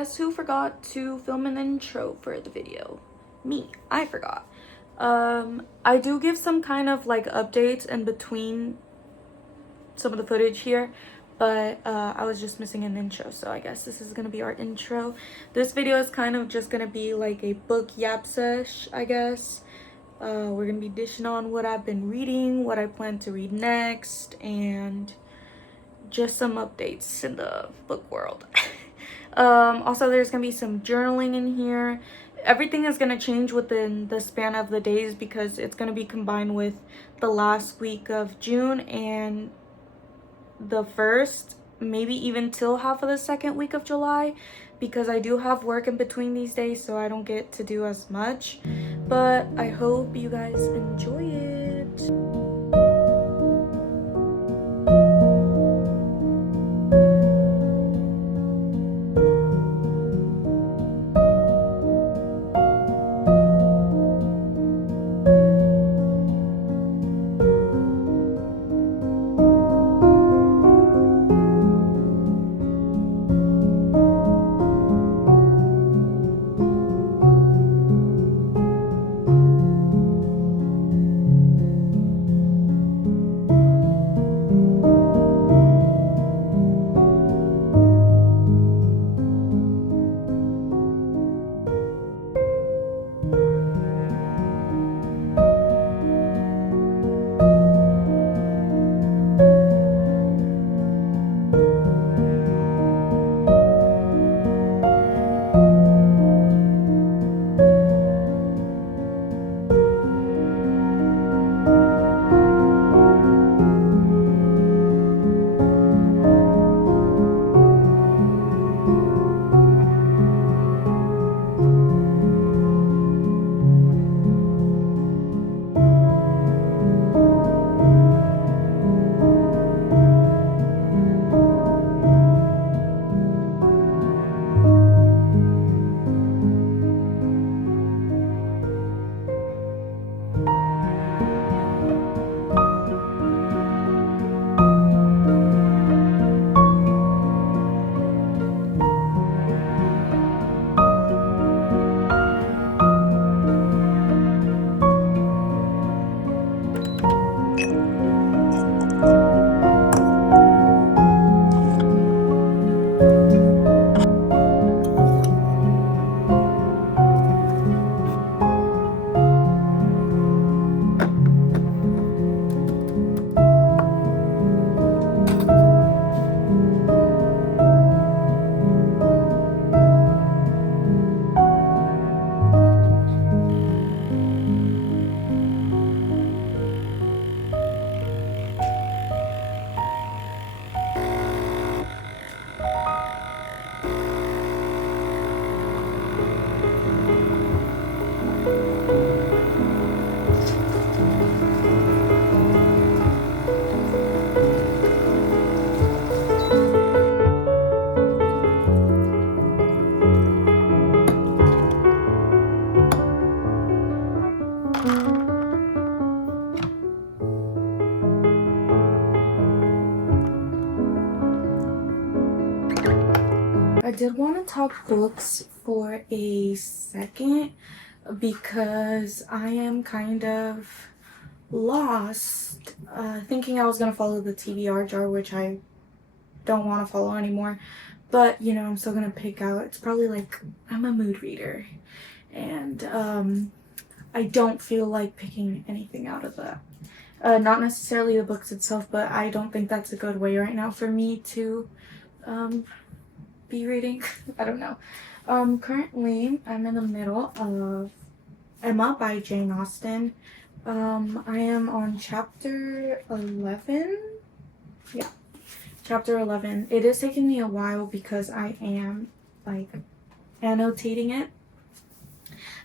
guess who forgot to film an intro for the video? Me. I forgot. I do give some kind of like updates in between some of the footage here, but I was just missing an intro, so I guess this is gonna be our intro. This video is kind of just gonna be like a book yap sesh, I guess. We're gonna be dishing on what I've been reading, what I plan to read next, and just some updates in the book world. Also, there's gonna be some journaling in here. Everything is gonna change within the span of the days because it's gonna be combined with the last week of June and the first, maybe even till half of the second week of July, because I do have work in between these days, so I don't get to do as much. But I hope you guys enjoy it. I did want to talk books for a second because I am kind of lost, thinking I was going to follow the TBR jar, which I don't want to follow anymore. But, you know, I'm still going to pick out. It's probably like I'm a mood reader. And I don't feel like picking anything out of that. Not necessarily the books itself, but I don't think that's a good way right now for me to be reading. I don't know. Currently, I'm in the middle of Emma by Jane Austen. I am on chapter 11. Yeah, chapter 11. It is taking me a while because I am like annotating it.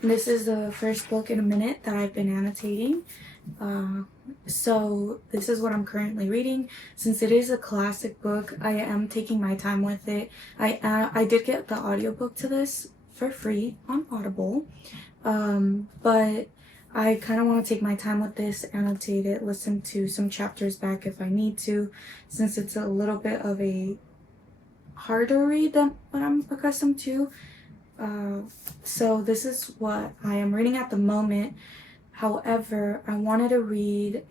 And this is the first book in a minute that I've been annotating. So this is what I'm currently reading. Since it is a classic book, I am taking my time with it. I did get the audiobook to this for free on Audible, but I kind of want to take my time with this, annotate it, listen to some chapters back if I need to, since it's a little bit of a harder read than what I'm accustomed to. So this is what I am reading at the moment. However, I wanted to read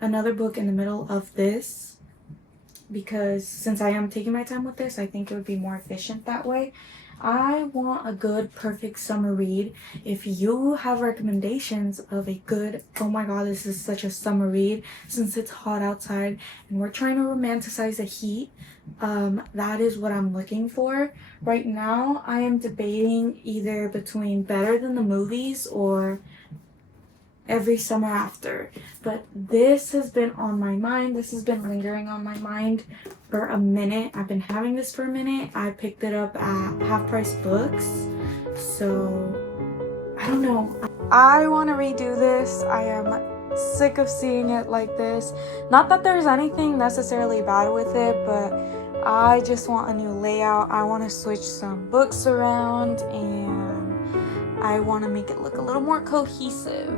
another book in the middle of this because since I am taking my time with this, I think it would be more efficient that way. I want a good, perfect summer read. If you have recommendations of a good, oh my god, this is such a summer read since it's hot outside and we're trying to romanticize the heat, that is what I'm looking for. Right now, I am debating either between Better Than the Movies or Every Summer After, but this has been on my mind. This has been lingering on my mind for a minute. I've been having this for a minute. I picked it up at Half Price Books, so I don't know. I want to redo this. I am sick of seeing it like this. Not that there's anything necessarily bad with it, but I just want a new layout. I want to switch some books around and I want to make it look a little more cohesive.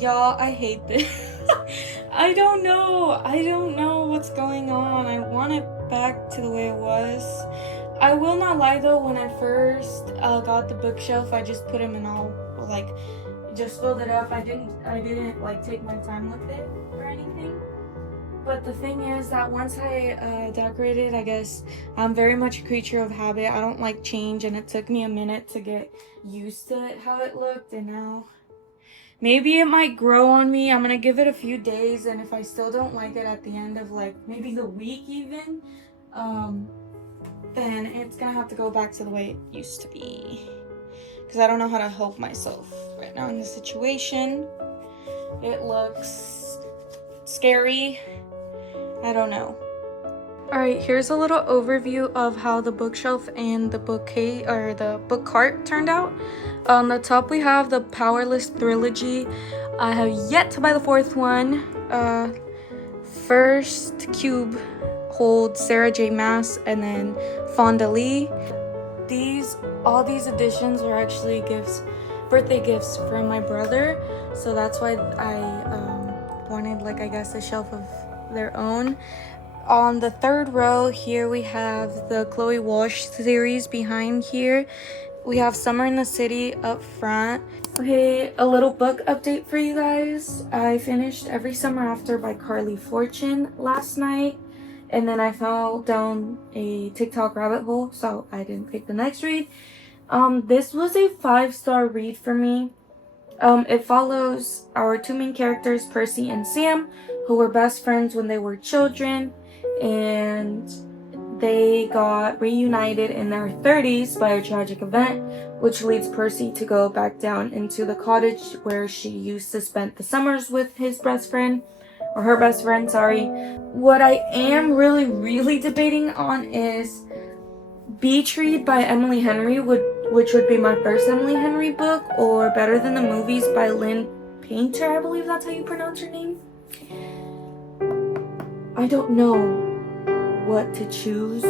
Y'all, I hate this. I don't know what's going on. I want it back to the way it was. I will not lie though, when I first got the bookshelf, I just put them in all, like, just filled it up. I didn't like take my time with it or anything. But the thing is that once I decorated, I guess I'm very much a creature of habit. I don't like change, and it took me a minute to get used to it, how it looked, and now maybe it might grow on me. I'm gonna give it a few days, and if I still don't like it at the end of like maybe the week even, then it's gonna have to go back to the way it used to be. Because I don't know how to help myself right now in this situation. It looks scary. I don't know. Alright, here's a little overview of how the bookshelf and the bookcase or the book cart turned out. On the top we have the Powerless Trilogy. I have yet to buy the fourth one. First cube holds Sarah J. Maas and then Fonda Lee. All these editions were actually birthday gifts from my brother, so that's why I wanted, like, I guess a shelf of their own. On the third row here we have the Chloe Walsh series behind here. We have Summer in the City up front. Okay, a little book update for you guys. I finished Every Summer After by Carly Fortune last night, and then I fell down a TikTok rabbit hole, so I didn't pick the next read. This was a 5-star read for me. It follows our two main characters, Percy and Sam, who were best friends when they were children, and they got reunited in their 30s by a tragic event, which leads Percy to go back down into the cottage where she used to spend the summers with his best friend, or her best friend, sorry. What I am really debating on is Beach Read by Emily Henry, which would be my first Emily Henry book, or Better Than the Movies by Lynn Painter, I believe that's how you pronounce her name. I don't know what to choose.